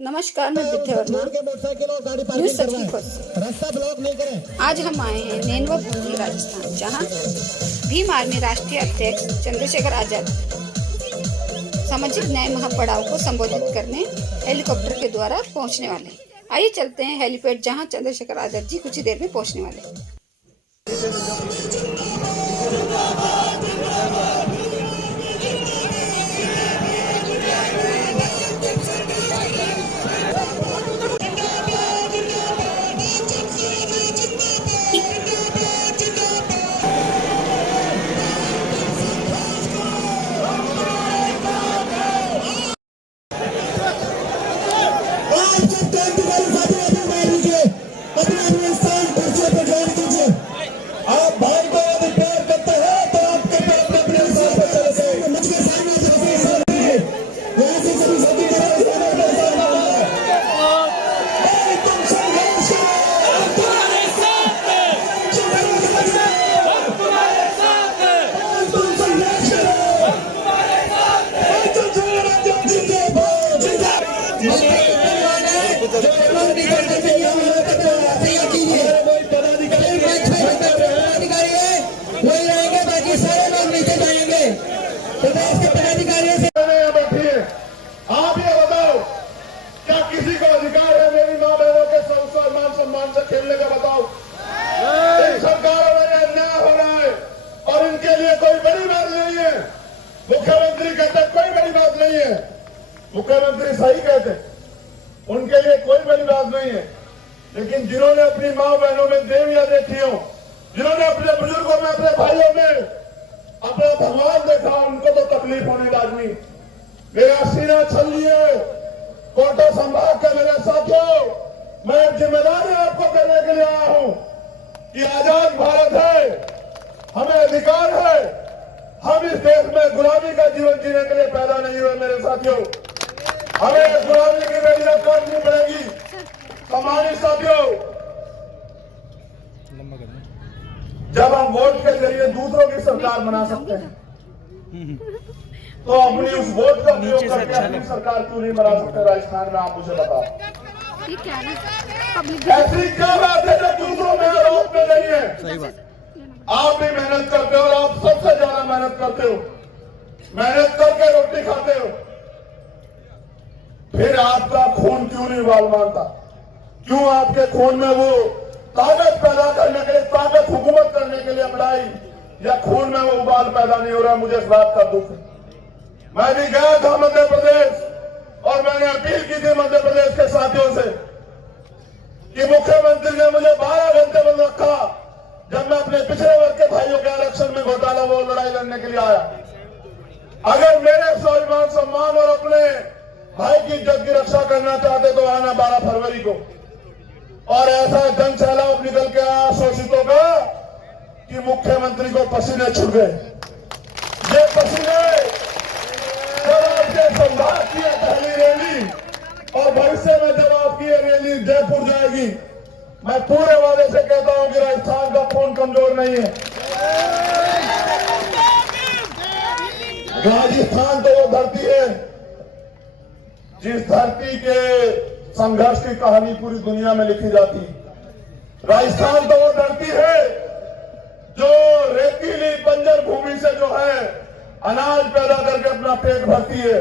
नमस्कार, मैं विद्या वर्मा, न्यूज सच की खोज। आज हम आए हैं नैनवा भूतली, राजस्थान, जहां भीम आर्मी राष्ट्रीय अध्यक्ष चंद्रशेखर आजाद सामाजिक न्याय महापड़ाव को संबोधित करने हेलीकॉप्टर के द्वारा पहुंचने वाले हैं। आइए चलते हैं हेलीपैड, जहां चंद्रशेखर आजाद जी कुछ ही देर में पहुंचने वाले हैं। आप ये बताओ, क्या किसी को अधिकार है मेरी माँ बहनों के मान सम्मान से खेलने का? बताओ। इन सरकारों में अन्याय हो रहा है और इनके लिए कोई बड़ी बात नहीं है। मुख्यमंत्री कहते कोई बड़ी बात नहीं है, मुख्यमंत्री सही कहते, उनके लिए कोई बड़ी बात नहीं है। लेकिन जिन्होंने अपनी माँ बहनों में देवियां देखी हो, जिन्होंने अपने बुजुर्गों में, अपने भाइयों में अपना भगवान देखा, उनको तो तकलीफ होनी लाजमी। मेरा सीना छल लिए कोटो संभाग के मेरे साथियों, मैं जिम्मेदारी आपको देने के लिए आया हूं कि आजाद भारत है, हमें अधिकार है। हम इस देश में गुलामी का जीवन जीने के लिए पैदा नहीं हुए मेरे साथियों। हमें गुलामी की बेड़ियां काटनी पड़ेगी। सम्मानित साथियों, जब हम वोट के जरिए दूसरों की सरकार बना सकते हैं, तो अपनी उस वोट का उपयोग करके अपनी सरकार क्यों नहीं बना सकते राजस्थान में? आप मुझे बताओ, ऐसी क्या बात है जो दूसरों में आरोप में नहीं है? सही बात। आप भी मेहनत करते हो और आप सबसे ज्यादा मेहनत करते हो, मेहनत करके रोटी खाते हो, फिर आपका खून क्यों नहीं उबाल मारता? क्यों आपके खून में वो ताकत पैदा करने के लिए, ताकत हुकूमत करने के लिए बढ़ाई, या खून में वो उबाल पैदा नहीं हो रहा? मुझे इस बात का दुख है। मैं भी गया था मध्य प्रदेश और मैंने अपील की थी मध्य प्रदेश के साथियों से कि मुख्यमंत्री ने मुझे 12 घंटे बंद रखा जब मैं अपने पिछड़े वर्ग के भाइयों के आरक्षण में घोटाला वो लड़ाई लड़ने के लिए आया। अगर मेरे स्वाभिमान, सम्मान और अपने भाई की इज्जत की रक्षा करना चाहते तो आना 12 फरवरी को, और ऐसा जन सैलाब निकल के आया शोषितों का कि मुख्यमंत्री को पसीने छूट गए। ये पसीने जब आपके संभाग की पहली रैली और भविष्य में जब आपकी ये रैली जयपुर जाएगी, मैं पूरे वादे से कहता हूं कि राजस्थान का खून कमजोर नहीं है। राजस्थान तो वो धरती है जिस धरती के संघर्ष की कहानी पूरी दुनिया में लिखी जाती है। राजस्थान तो वो धरती है जो रेतीली बंजर भूमि से जो है अनाज पैदा करके अपना पेट भरती है।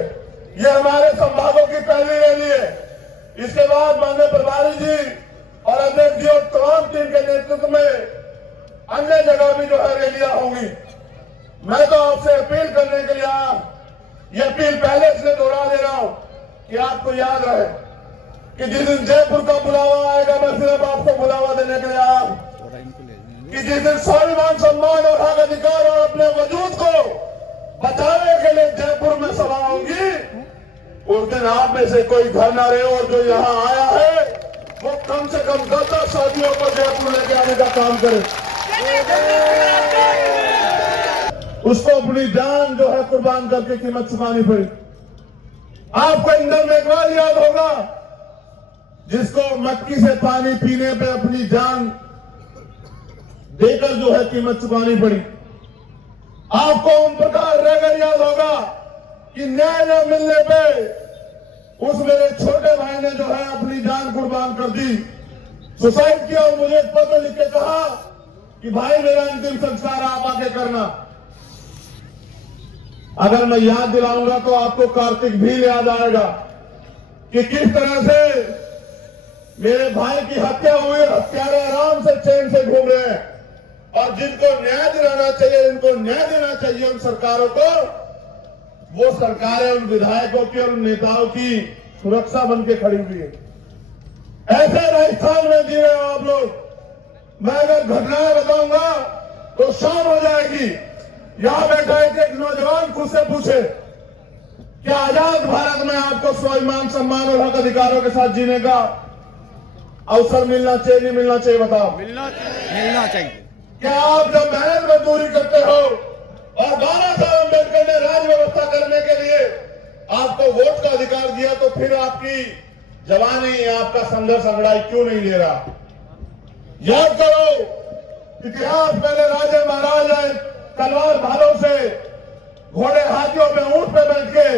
ये हमारे संभागों की पहली रैली है। इसके बाद माननीय प्रभारी जी और अध्यक्ष जी और तमाम टीम के नेतृत्व में अन्य जगह भी जो है रैलियां होंगी। मैं तो आपसे अपील करने के लिए आया, ये अपील पहले से दोहरा दे रहा हूं कि आपको याद रहे कि जिस दिन जयपुर का बुलावा आएगा, मैं सिर्फ आपको बुलावा देने के लिए आया कि जिस दिन स्वाभिमान, सम्मान और हक अधिकार और अपने वजूद को बचाने के लिए जयपुर में सभा होगी, उस दिन आप में से कोई घर न रहे और जो यहाँ आया है वो कम से कम 10 शादियों को जयपुर लेके आने का काम करे। उसको अपनी जान जो है कुर्बान करके कीमत चुकानी पड़ी। आपको इंदर मेघवाल याद होगा, जिसको मटकी से पानी पीने पे अपनी जान देकर जो है कीमत चुकानी पड़ी। आपको ओम प्रकाश रैगर याद होगा कि न्याय न मिलने पे उस मेरे छोटे भाई ने जो है अपनी जान कुर्बान कर दी, सुसाइड किया और मुझे एक पत्र लिख के कहा कि भाई मेरा अंतिम संस्कार आप आके करना। अगर मैं याद दिलाऊंगा तो आपको कार्तिक भी याद आएगा कि किस तरह से मेरे भाई की हत्या हुई, हत्यारे आराम से चैन से घूम रहे हैं, और जिनको न्याय दिलाना चाहिए, जिनको न्याय देना चाहिए उन सरकारों को, वो सरकारें उन विधायकों की और उन नेताओं की सुरक्षा बन के खड़ी हुई है। ऐसे राजस्थान में जी रहे हो आप लोग। मैं अगर घटनाएं बताऊंगा तो शाम हो जाएगी। यहां बैठा एक नौजवान खुद से पूछे, क्या आजाद भारत में आपको स्वाभिमान, सम्मान और हक अधिकारों के साथ जीने का अवसर मिलना चाहिए, नहीं मिलना चाहिए? बताओ। मिलना चाहिए। क्या आप जब मेहनत मजदूरी करते हो और बाबा साहब अम्बेडकर ने राज व्यवस्था करने के लिए आपको वोट का अधिकार दिया, तो फिर आपकी जवानी, आपका संघर्ष अंगड़ाई क्यों नहीं ले रहा? याद करो इतिहास। पहले राजे महाराज आए तलवार भालों से, घोड़े हाथियों पे, ऊंट पे बैठ के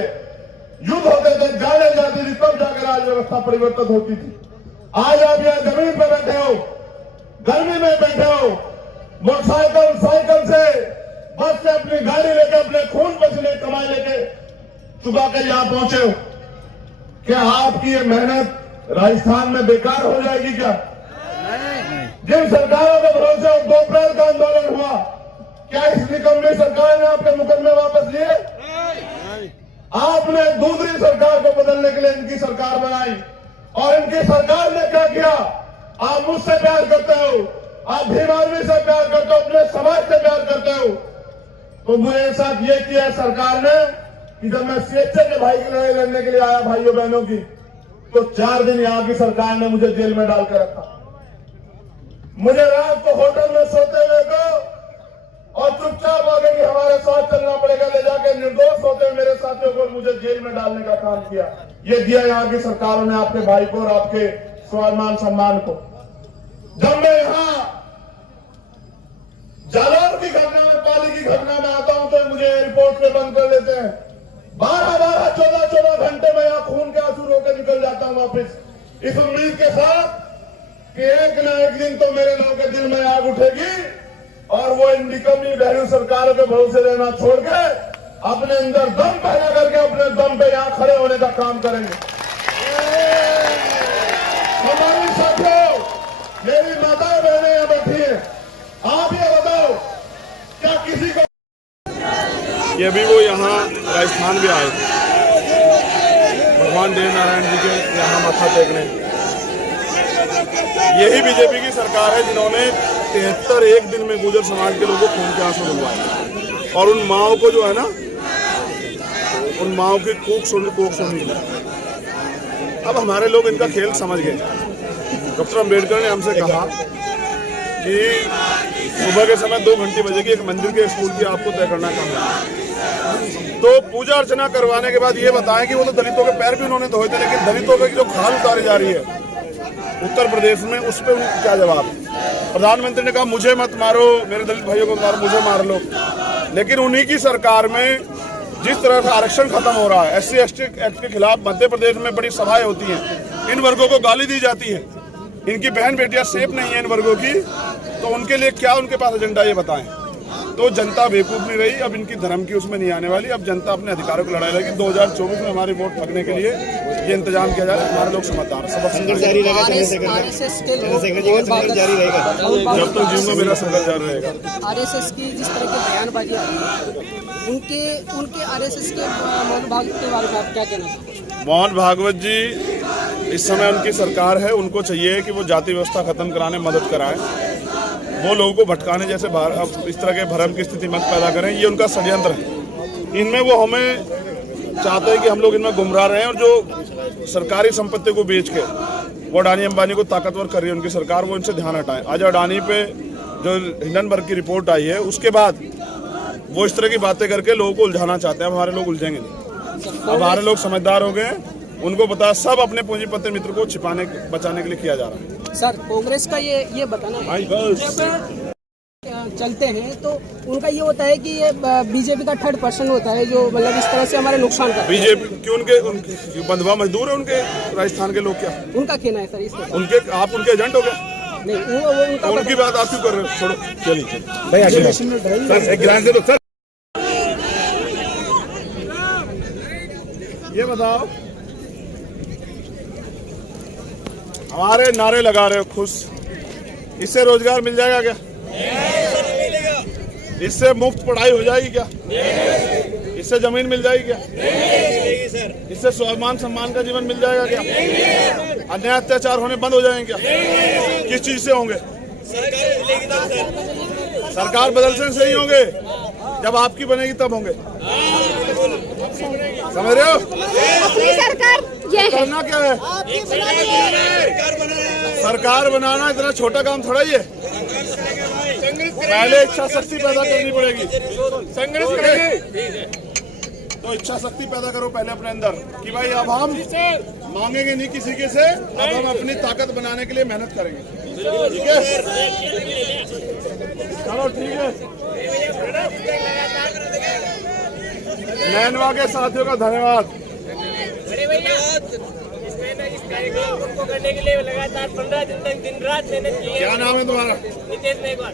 युद्ध होते थे, गाड़े जाती थी, तब जाकर राज व्यवस्था परिवर्तित होती थी। आज आप यहाँ जमीन पे बैठे हो, गर्मी में बैठे हो, मोटरसाइकिल, साइकिल से, बस से अपनी गाड़ी लेके, अपने खून पसीने कमाई लेके चुका के यहां पहुंचे हो। क्या आपकी ये मेहनत राजस्थान में बेकार हो जाएगी क्या? जिन सरकारों के भरोसे 2 अप्रैल का आंदोलन हुआ, क्या इस निकम्मी सरकार ने आपके मुकदमे वापस लिए? आपने दूसरी सरकार को बदलने के लिए इनकी सरकार बनाई, और इनकी सरकार ने क्या किया? आप मुझसे प्यार करते हो, आप भीम आर्मी से प्यार करते हो, अपने समाज से प्यार करते हो, तो मेरे साथ ये किया है सरकार ने कि जब मैं सीएचए के भाई की लड़ाई लड़ने के लिए आया, भाइयों बहनों की, तो 4 दिन यहां की सरकार ने मुझे जेल में डालकर रखा। मुझे रात को होटल में सोते हुए को और चुपचाप आगे कि हमारे साथ चलना पड़ेगा, ले जाकर निर्दोष होते हुए मेरे साथियों को मुझे जेल में डालने का काम किया। ये दिया यहाँ की सरकारों ने आपके भाई को और आपके स्वाभिमान, सम्मान को। जब मैं यहां जालौर की घटना में, पाली की घटना में आता हूं, तो मुझे एयरपोर्ट पे बंद कर लेते हैं। 12-12, 14-14 घंटे में यहां खून के आंसू रोके निकल जाता हूं वापिस, इस उम्मीद के साथ कि एक न एक दिन तो मेरे लोगों के दिल में आग उठेगी और वो इन निकम्मी बहरी सरकारों के भरोसे रहना छोड़ के अपने अंदर दम पैदा करके अपने दम पे यहां खड़े होने का काम करेंगे। हमारी साथियों, मेरी माताएं बहनें यहां बैठी हैं, आप ये बताओ, क्या किसी को ये अभी वो यहाँ राजस्थान भी आए थे भगवान देव नारायण जी के यहाँ मत्था टेकने। यही बीजेपी की सरकार है जिन्होंने 73 एक दिन में गुर्जर समाज के लोगों को खून के आंसू डुलवाए, और उन माओं को जो है ना, उन माओं की कोख सुनी। अब हमारे लोग इनका खेल समझ गए। डॉक्टर अम्बेडकर ने हमसे कहा कि सुबह के समय 2 घंटे बजे की एक मंदिर के स्कूल की आपको तय करना काम है। तो पूजा अर्चना करवाने के बाद ये बताएं कि वो तो दलितों के पैर भी उन्होंने धोए थे, लेकिन दलितों की जो खाल उतारी जा रही है उत्तर प्रदेश में, उस पर उनका क्या जवाब? प्रधानमंत्री ने कहा मुझे मत मारो, मेरे दलित भाइयों को मारो, मुझे मार लो। लेकिन उन्हीं की सरकार में जिस तरह से आरक्षण खत्म हो रहा है, SC/ST एक्ट के खिलाफ मध्य प्रदेश में बड़ी सभाएं होती हैं, इन वर्गों को गाली दी जाती है, इनकी बहन बेटियां सेफ नहीं है इन वर्गों की, तो उनके लिए क्या उनके पास एजेंडा ये बताएं। तो जनता बेवकूफ नहीं रही, अब इनकी धर्म की उसमें नहीं आने वाली। अब जनता अपने अधिकारों की लड़ाई लगी। 2024 में हमारी वोट ठगने के लिए ये इंतजाम किया जा रहा है। हमारे लोग समझदार हैं, सबक जारी रहेगा जब तक जीवन में मेरा संघर्ष जारी रहेगा। RSS की जिस तरह की बयानबाजी आ रही है, उनके RSS के मोहन भागवत के बारे में आप क्या कहना चाहते हैं? मोहन भागवत जी इस समय उनकी सरकार है, उनको चाहिए कि वो जाति व्यवस्था खत्म कराने में मदद कराएं। वो लोगों को भटकाने जैसे इस तरह के भ्रम की स्थिति मत पैदा करें, ये उनका षड्यंत्र है। इनमें वो हमें चाहते हैं कि हम लोग इनमें गुमराह रहे हैं, और जो सरकारी संपत्ति को बेच के वो अडानी अंबानी को ताकतवर कर रही है उनकी सरकार, वो इनसे ध्यान हटाएं। आज अडानी पे जो हिंडनबर्ग की रिपोर्ट आई है, उसके बाद वो इस तरह की बातें करके लोगों को उलझाना चाहते हैं। हमारे लोग उलझेंगे नहीं। हमारे लोग समझदार हो गए, उनको पता सब अपने पूंजीपति मित्र को बचाने के लिए किया जा रहा है। सर, कांग्रेस का ये बताना चलते हैं तो उनका ये होता है कि ये बीजेपी का थर्ड पर्सन होता है जो मतलब इस तरह से हमारे नुकसान करता है। बीजेपी क्यों उनके बंधुआ मजदूर है उनके राजस्थान के लोग क्या उनका कहना है सर इस तरह। उनके आप उनके एजेंट हो गए नहीं वो उनका उनकी बात आप क्यों कर रहे हो छोड़ो चलिए भाई आगे सर एक गिलास दे दो सर। ये बताओ हमारे नारे लगा रहे हो खुश इससे रोजगार मिल जाएगा क्या? इससे मुफ्त पढ़ाई हो जाएगी क्या? इससे जमीन मिल जाएगी क्या? इससे स्वाभिमान सम्मान का जीवन मिल जाएगा क्या? अन्याय अत्याचार होने बंद हो जाएंगे क्या? किस चीज से होंगे? सरकार बदलने से ही होंगे जब आपकी बनेगी तब होंगे समझ रहे हो? अपनी सरकार ये है करना क्या है? सरकार बनाना इतना छोटा काम थोड़ा ही है। पहले इच्छा शक्ति पैदा करनी पड़ेगी। तो इच्छा शक्ति पैदा करो पहले अपने अंदर कि भाई अब हम मांगेंगे नहीं किसी के से, अब हम अपनी ताकत बनाने के लिए मेहनत करेंगे। ठीक है चलो ठीक है। नैनवा के साथियों का धन्यवाद। इस कार्यक्रम को करने के लिए लगातार 15 दिन तक दिन रात मेहनत की है। क्या नाम है तुम्हारा? नितेश मेघवाल।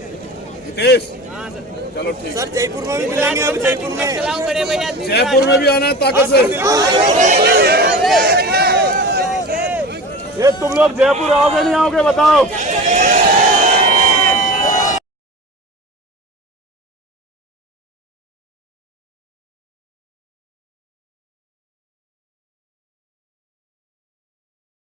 नितेश हाँ सर। चलो ठीक। सर जयपुर में भी मिलेंगे अब जयपुर में बड़े भैया जयपुर में भी आना है ताकत से। ये तुम लोग जयपुर आओगे नहीं आओगे बताओ?